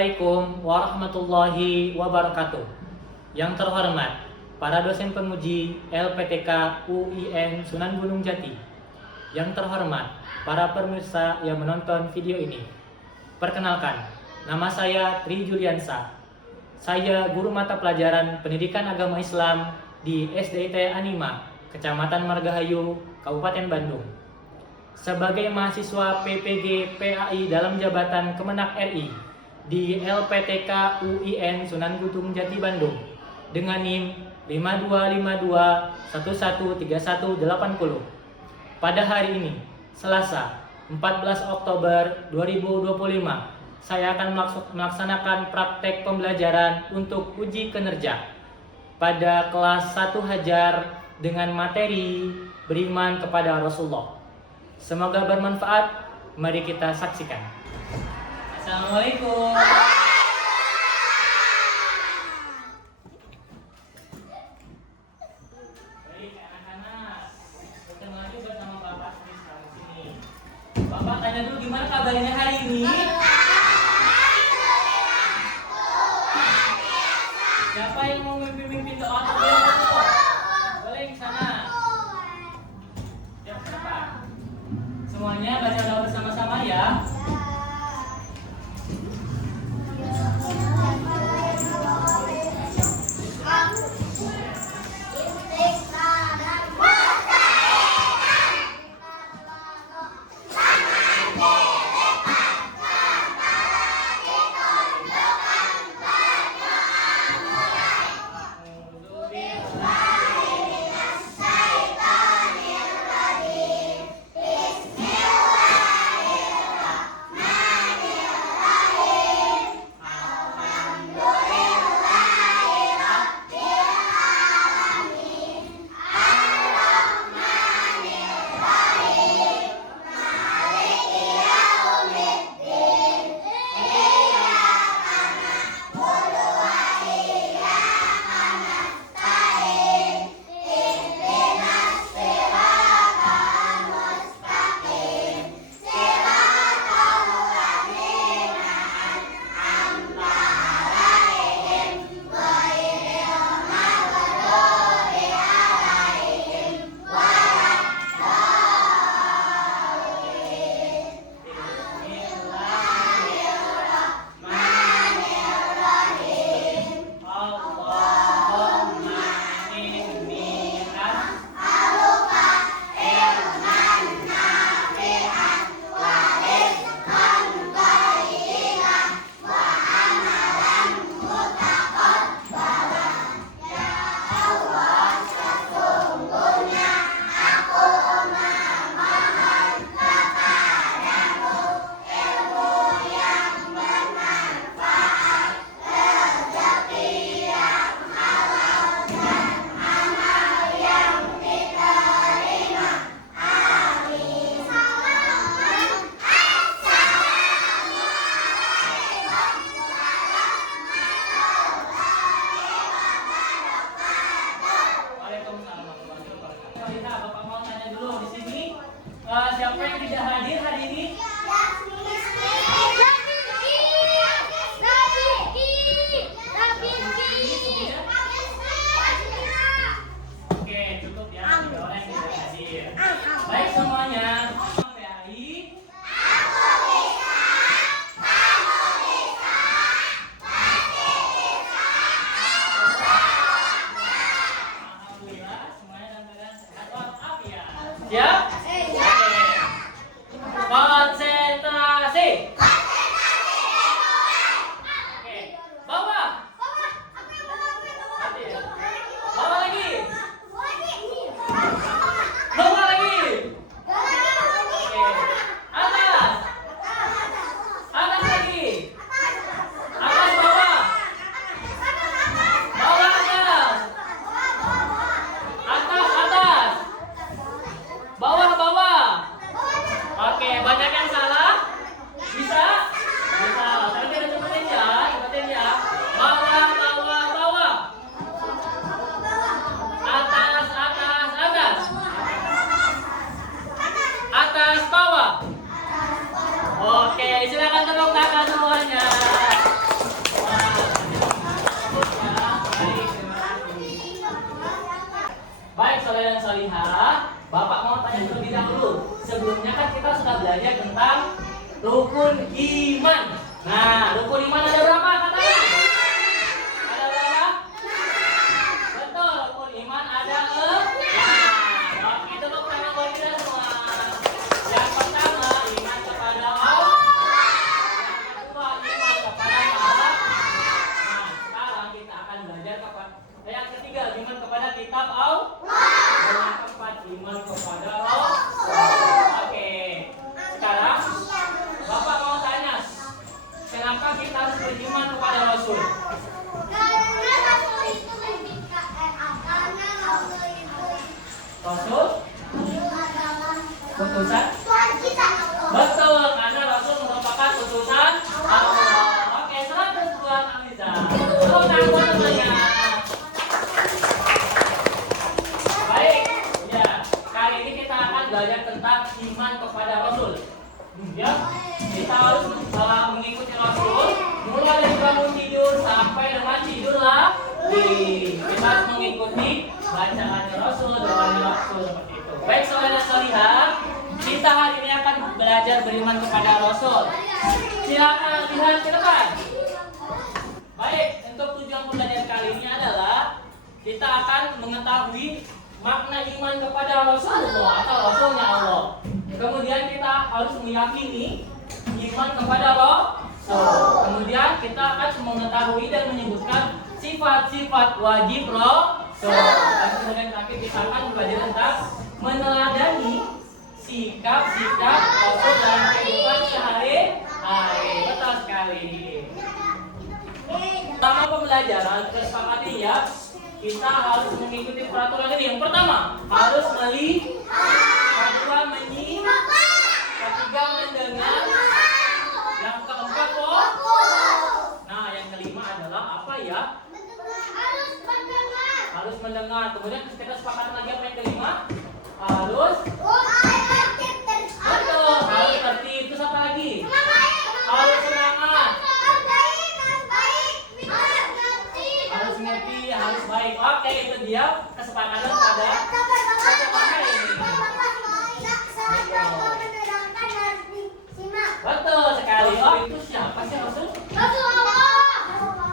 Assalamualaikum warahmatullahi wabarakatuh. Yang terhormat, para dosen penguji LPTK UIN Sunan Gunung Jati. Yang terhormat, para pemirsa yang menonton video ini. Perkenalkan, nama saya Tri Juliansa. Saya guru mata pelajaran Pendidikan Agama Islam di SDIT Anima, Kecamatan Margahayu, Kabupaten Bandung. Sebagai mahasiswa PPG PAI dalam jabatan Kemenak RI di LPTK UIN Sunan Gunung Jati Bandung dengan NIM 5252113180. Pada hari ini, Selasa, 14 Oktober 2025, saya akan melaksanakan praktek pembelajaran untuk uji kinerja pada kelas 1 Hajar dengan materi beriman kepada Rasulullah. Semoga bermanfaat. Mari kita saksikan. Assalamualaikum. Baik anak-anak, bertemu lagi bersama Bapak Tristan di sini. Bapak tanya dulu gimana kabarnya hari ini? Siapa yang mau mimpin doa terlebih? Boleh ke sana. Siapa? Semuanya baca doa bersama-sama ya. Bapak mau tanya terlebih dahulu. Sebelumnya kan kita sudah belajar tentang rukun iman. Nah, rukun iman ada berapa katanya? Ada berapa? Betul, rukun iman ada 6. Nah, itu pertama buat kita semua. Yang pertama iman kepada Allah. Yang kedua iman kepada Allah. Nah, sekarang kita akan belajar yang ketiga iman kepada kitab Allah. Yang keempat iman kepada Allah. Oke. Sekarang Bapak mau tanya, kenapa kita harus beriman kepada Rasul? Karena Rasul itu Rasul putusan? Tuhan kita. Betul, karena Rasul merupakan putusan Allah. Oke, 100 buat Amiza. Tepuk tangan buat temannya. Baik, ya. Kali ini kita akan belajar tentang iman kepada Rasul. Ya, kita harus mengikuti Rasul mulai dari bangun tidur sampai dengan tidur lagi. Kita harus mengikuti bacaan Rasul, doa Rasul seperti itu. Baik, saudara salihah, kita hari ini akan belajar beriman kepada Rasul. Silakan lihat ke depan. Baik, untuk tujuan pembelajaran kali ini adalah kita akan mengetahui makna iman kepada Rasulullah atau Rasulnya Allah. Kemudian kita harus meyakini iman kepada Rasul. Kemudian kita akan mengetahui dan menyebutkan sifat-sifat wajib Rasul. Dan kemudian terakhir kita akan belajar tentang meneladani sikap-sikap Rasul dalam kehidupan sehari-hari. Betul sekali. Pertama pembelajaran kesepakatan ya, kita harus mengikuti peraturan ini. Yang pertama harus melihat, kedua menyimak, ketiga mendengar, yang keempat nah yang kelima adalah apa ya? Harus mendengar. Kemudian kita sepakati lagi apa yang kelima? Harus betul, harus tertib. Terus apa lagi? Harus semangat. Harus ngerti, harus baik. Oke, itu dia kesepakatan pada kesepakatan ini. Betul sekali. Oh, itu siapa sih Rasul?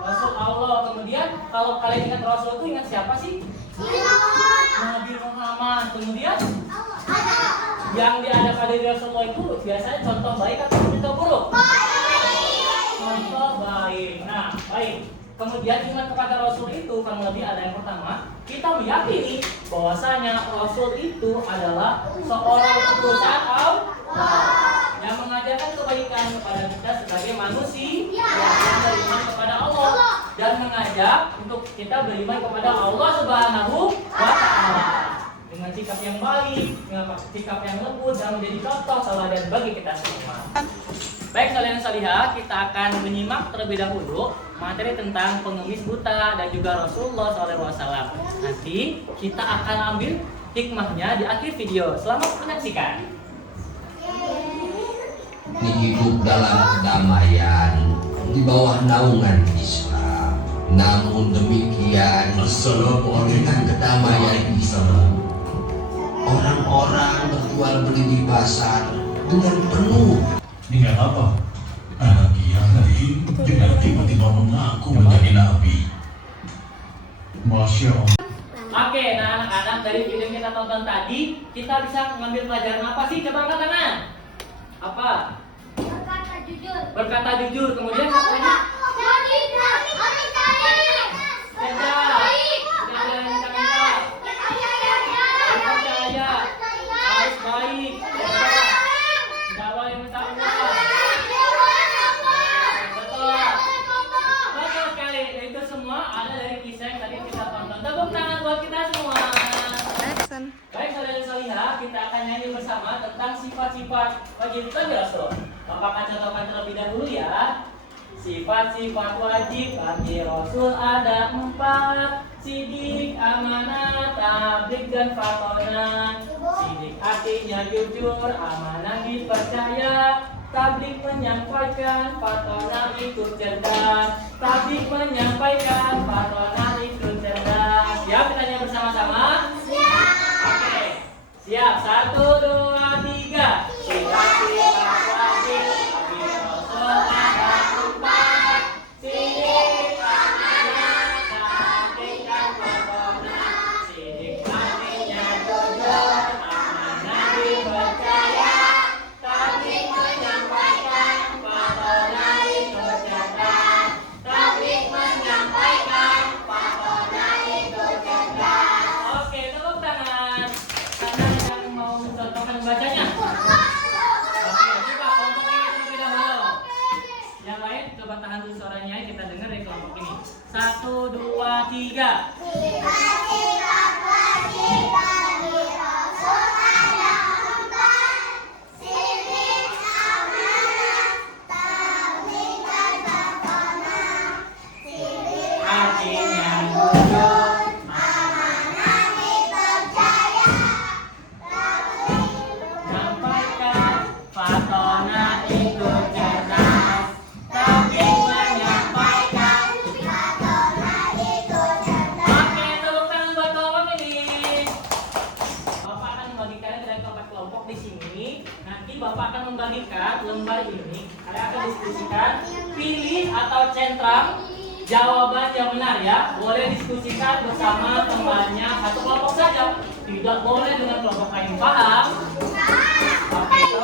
Rasul Allah. Kemudian kalau kalian ingat Rasul itu ingat siapa sih? Nabi Muhammad. Kemudian yang ada pada diri Rasulullah itu biasanya contoh baik atau contoh buruk? Contoh baik. Nah, baik. Kemudian iman kepada Rasul itu kurang lebih ada yang pertama, kita meyakini bahwasanya Rasul itu adalah seorang utusan Allah yang mengajarkan kebaikan kepada kita sebagai manusia yang beriman kepada Allah dan mengajak untuk kita beriman kepada Allah Subhanahu wa Ta'ala dengan sikap yang baik, dengan sikap yang lembut dan menjadi contoh teladan bagi kita semua. Baik, kalian salihah, kita akan menyimak terlebih dahulu materi tentang pengemis buta dan juga Rasulullah SAW. Nanti kita akan ambil hikmahnya di akhir video. Selamat menyaksikan. Hidup dalam kedamaian di bawah naungan Islam. Namun demikian, dengan kedamaian Islam, orang-orang berjual beli di pasar dengan penuh. Dengan apa? Anak kiai dengan tiba-tiba mengaku menjadi nabi. Masya Allah. Oke, nah anak-anak, dari video yang kita tonton tadi, kita bisa mengambil pelajaran apa sih? Coba angkat tangan. Apa? Berkata jujur. Kemudian apa lagi? Harus baik. Dakwah yang minta Allah. Betul sekali. Itu semua ada dari kisah yang tadi kita tonton. Tepuk tangan buat kita semua. Baik, saudara salihah, kita akan nyanyi bersama tentang sifat-sifat wajib Nabi Rasul. Bapak akan contohkan terlebih dahulu ya. Sifat-sifat wajib bagi Rasul ada 4: sidik, amanah, tabligh, dan fatonah. Sidik artinya jujur, amanah dipercaya, tabligh menyampaikan, fatonah ikut cerdas. Tabligh menyampaikan, fatonah ikut cerdas. Siap kita nyanyi bersama-sama? Siap. Oke, siap. 1, 2, 3. Sila wajib bagi Rasul ada 4. Sidik amanah, cantik dan pesona. Sidik artinya jujur, amanah dipercaya. Tablik menyampaikan, pesona itu cerdas. Tablik menyampaikan, pesona itu cerdas. Oke, tepuk tangan. Karena yang mau mencontohkan bacanya. Oke, coba kelompok ini terlebih dahulu. Yang lain coba tahan dulu suaranya, kita dengar dari kelompok ini. 1, 2, 3. Artinya jujur, menyampaikan, pesona itu cerdas. Tablik menyampaikan. Oke, tepuk tangan buat kelompok ini. Bapak akan membagikan dari kelompok di sini. Nanti Bapak akan membagikan lembar ini. Kalian akan diskusikan, pilih atau centang jawaban yang benar ya. Boleh diskusikan bersama temannya satu kelompok saja. Tidak boleh dengan kelompok lain. Paham? Oke, itu.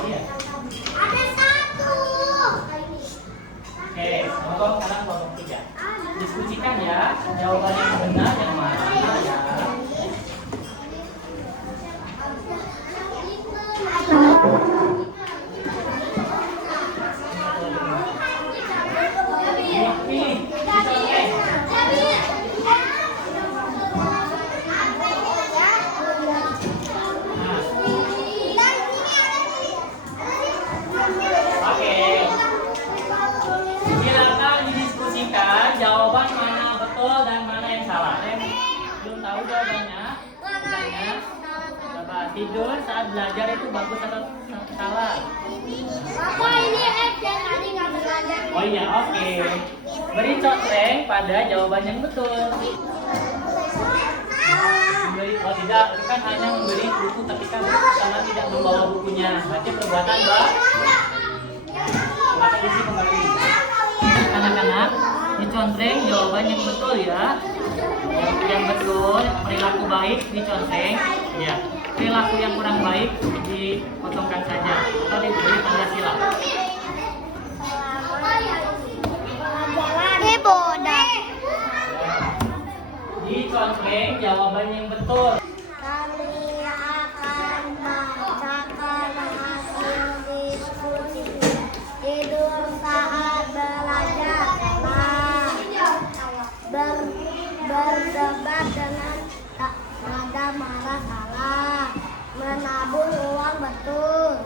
Iya. Ada 1. Oke, kelompok sekarang kelompok 3. Diskusikan ya, jawaban yang benar yang mana ya. Pilih, dicontek. Oke, silakan didiskusikan jawaban mana betul dan mana yang salah. Belum tahu jawabannya? Tanya. Coba tidur saat belajar itu bagus atau salah? Bapak ini tadi nggak belajar. Oh iya, oke. Beri contreng pada jawaban yang betul. Oh tidak, itu kan hanya memberi buku tapi kan karena tidak membawa bukunya. Berarti perbuatan baik. Silakan isi kembali. Anak-anak, dicontreng jawaban yang betul ya. Yang betul, perilaku baik dicontreng. Ya, perilaku yang kurang baik dikosongkan saja atau diberi tanda silang. Bodoh. Dicontreng jawaban yang betul. Kami akan bacakan hasil diskusi. Tidur saat belajar salah. Berdebat dengan tak ada marah salah. Menabung uang betul.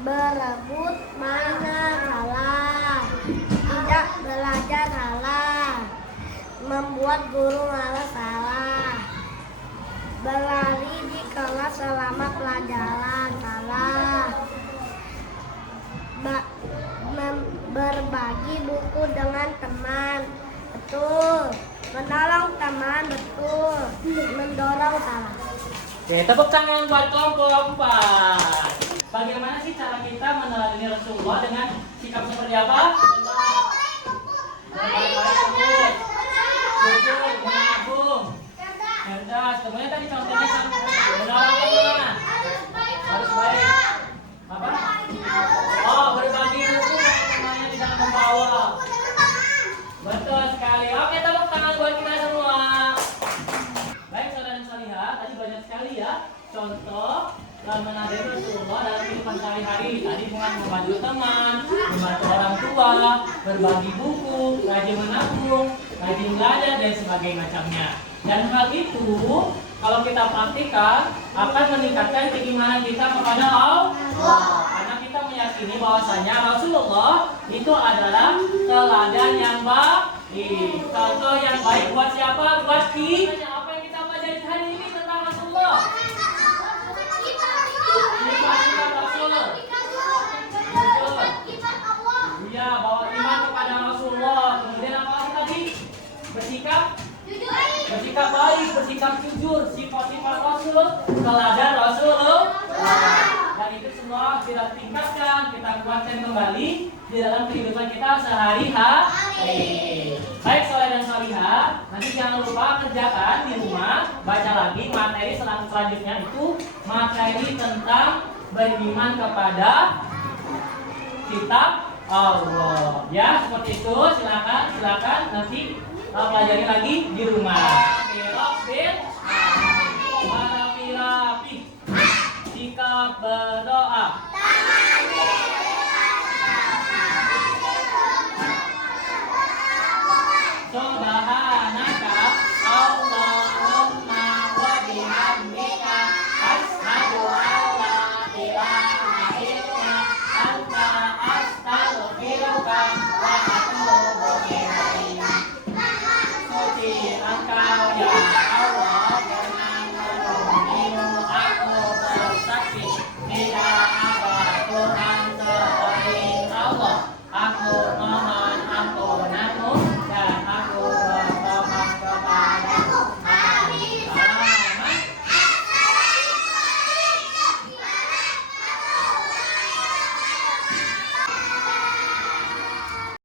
Berebut mainan salah. Tidak belajar salah. Membuat guru malas salah. Berlari di kelas selama pelajaran salah. Berbagi buku dengan teman betul. Menolong teman betul. Mendorong salah. Oke, tepuk tangan buat kelompok 4. Bagaimana sih cara kita meneladani Rasulullah dengan sikap seperti apa? Jujur, menabung, cerdas. Kemudian tadi contohnya menolong teman. Harus baik. Apa? Oh, berbagi buku dengan temannya tidak membawa. Betul sekali. Oke, tepuk tangan buat kita semua. Baik, saudara dan salihah, tadi banyak sekali ya contoh dalam meneladani Rasulullah dalam kehidupan sehari-hari. Tadi dengan membantu teman, membantu orang tua, berbagi buku, rajin menabung, rajin belajar dan sebagainya macamnya. Dan hal itu kalau kita praktikkan akan meningkatkan keimanan kita kepada Allah. Karena kita meyakini bahwasanya Rasulullah itu adalah teladan yang baik. Contoh yang baik buat siapa? Buat kita. Apa yang kita pelajari hari ini tentang Rasulullah? Sifat-sifat Rasul. Iya, bahwa iman kepada Rasulullah. Kemudian apa lagi tadi? Bersikap teladan Rasulullah. Dan itu semua kita tingkatkan, kita kuatkan kembali di dalam kehidupan kita sehari-hari. Baik soleh dan solihah, nanti jangan lupa kerjakan di rumah, baca lagi materi selanjutnya itu materi tentang beriman kepada kitab Allah. Ya, seperti itu. Silakan nanti pelajari lagi di rumah. Rapi-rapi sikap berdoa.